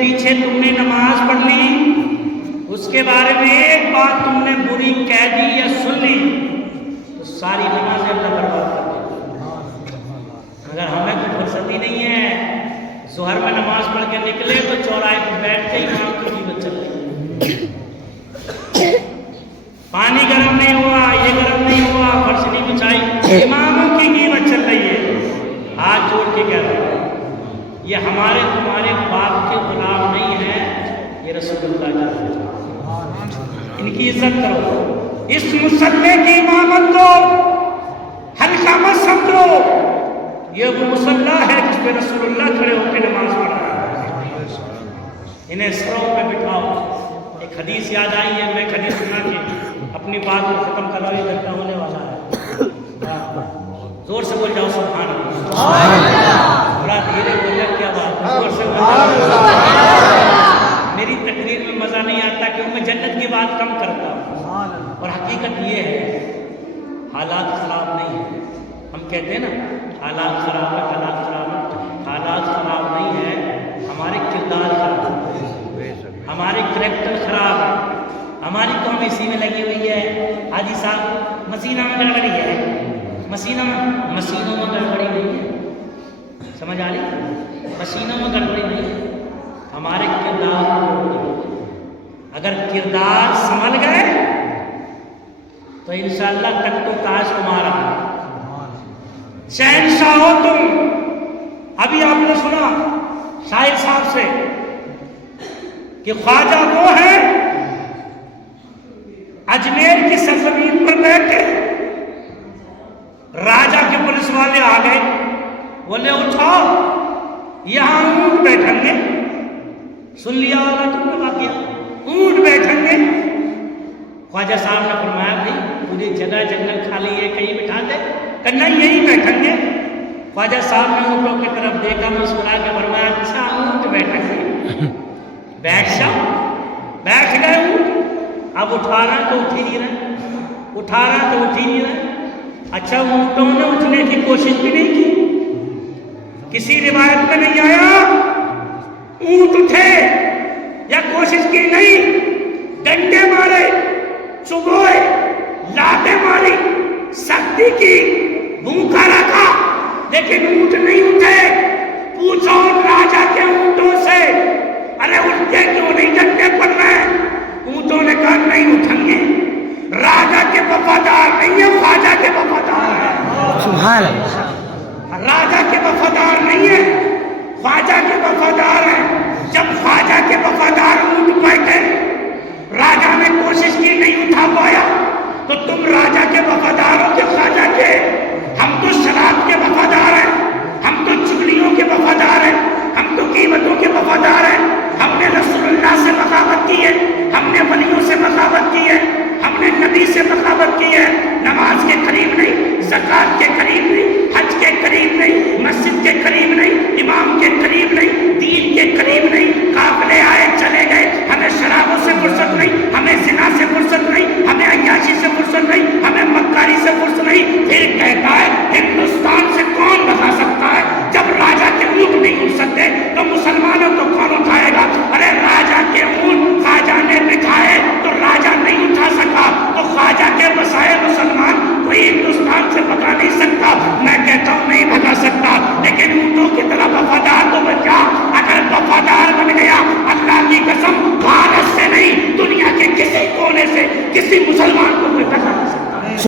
پیچھے تم نے نماز پڑھ لی، اس کے بارے میں ایک بات تم نے بری کہہ دی یا سن لی تو ساری نمازیں اللہ برباد کر دے۔ اگر ہمیں کوئی فرصت ہی نہیں ہے، ظہر میں نماز پڑھ کے نکلے تو چوراہے پہ بیٹھ کے امام کی غیبت چل رہی، پانی گرم نہیں ہوا، یہ گرم نہیں ہوا، فرش نہیں بچھائی، اماموں کی غیبت چل رہی ہے۔ ہاتھ جوڑ کے کہہ رہا ہوں یہ ہمارے تمہارے باپ کے غلام نہیں ہیں، یہ رسول اللہ کا ہے، ان کی عزت کرو، اس مصلی کی امامت کو ہلکا مت سمجھو، یہ وہ مصلی ہے جس پہ رسول اللہ کھڑے ہو کے نماز پڑھا ہے، انہیں سروں پہ بٹھاؤ۔ ایک حدیث یاد آئی ہے، میں ایک حدیث سنا کے اپنی بات کو ختم کر رہا ہوں، یہ گھنٹہ ہونے والا ہے، زور سے بول جاؤ سبحان اللہ، بڑا دھیرے بولنا کیا بات، زور سے بول جاؤ۔ میری تقریر میں مزہ نہیں آتا کہ میں جنت کی بات کم کرتا ہوں، اور حقیقت یہ ہے حالات خراب نہیں ہیں، ہم کہتے ہیں نا حالات خراب ہے، حالات خراب ہے، حالات خراب نہیں ہے، ہمارے کردار خراب ہے، ہمارے کریکٹر خراب ہے، ہماری قوم اسی میں لگی ہوئی ہے۔ حاجی صاحب مسینہ میں گڑبڑی ہے، مسینوں میں گڑبڑی نہیں ہے، سمجھ آ رہی؟ مسینوں میں گڑبڑی نہیں ہے، ہمارے کردار میں گڑبڑی ہے۔ اگر کردار سنبھل گئے تو انشاءاللہ تک تو تاج تمہارا ہے، شہنشاہ ہو تم۔ ابھی آپ نے سنا شاعر صاحب سے کہ خواجہ وہ ہے اجمیر کی سرزمین پر بیٹھے، راجہ کے پولیس والے آ گئے، بولے اٹھاؤ یہاں اونٹ بیٹھیں گے، سن لیا ہوگا تم نے واقعہ، اونٹ بیٹھیں گے۔ خواجہ صاحب نے فرمایا بھائی پوری جگہ جنگل خالی ہے، کہیں بٹھا دے، کہ نہیں یہی بیٹھیں گے۔ خواجہ صاحب نے اونٹوں کی طرف دیکھا، مسکرا کے فرمایا اچھا اونٹ بیٹھیں گے، بیٹھ جاؤ۔ بیٹھ گئے اونٹ، اب اٹھا رہا تو اٹھ ہی نہیں رہا، اٹھا رہا تو اٹھ ہی نہیں رہا۔ اچھا اونٹوں نے اٹھنے کی کوشش بھی نہیں کی، کسی روایت میں نہیں آیا اونٹ اٹھے یا کوشش کی نہیں، ڈنڈے مارے، چبوئے، لاتے ماری، سختی کی، بھوکا رکھا، لیکن اونٹ نہیں اٹھے۔ پوچھو راجا کے اونٹوں سے ارے اٹھتے کیوں نہیں، ڈنڈے پڑ رہے؟ اونٹوں نے کہا نہیں اٹھیں گے، راجا کے وفادار نہیں ہے، خواجہ کے وفادار ہے۔ سبحان اللہ، راجا کے وفادار نہیں ہے، خواجہ کے وفادار ہے۔ جب خواجہ کے وفادار اونٹ بیٹھے، راجا نے کوشش کی نہیں اٹھا پایا، تو تم راجا کے وفادار ہو کہ خواجہ کے؟ ہم تو شراب کے وفادار ہیں، ہم تو چگلیوں کے وفادار ہیں، ہم تو قیمتوں کے وفادار ہیں۔ ہم نے رسول اللہ سے بغاوت کی ہے، ہم نے ولیوں سے بغاوت کی ہے، ہم نے نبی سے بغاوت کی ہے، نماز کے قریب نہیں، زکوٰۃ کے قریب نہیں، حج کے قریب نہیں، مسجد کے قریب نہیں، امام کے قریب نہیں، دین کے قریب نہیں، قافلے آئے چلے گئے، ہمیں شرابوں سے فرصت نہیں، ہمیں زنا سے فرصت نہیں، ہمیں عیاشی سے فرصت نہیں، ہمیں مکاری سے فرصت نہیں۔ پھر کہتا ہے ہندوستان سے کون بتا سکتا ہے؟ جب راجا کے اونٹ نہیں اٹھ سکتے تو مسلمانوں کو کون اٹھائے گا؟ ارے راجا کے اونٹ خواجہ نے بٹھائے تو راجا نہیں اٹھا سکا، تو خواجہ کے بسائے مسلمان کوئی ہندوستان سے بھگا نہیں سکتا۔ میں کہتا ہوں نہیں بھگا سکتا، لیکن اونٹوں کی طرح وفادار تو بن جا۔ اگر وفادار بن گیا، اللہ کی قسم بھارت سے نہیں دنیا کے کسی کونے سے کسی مسلمان کو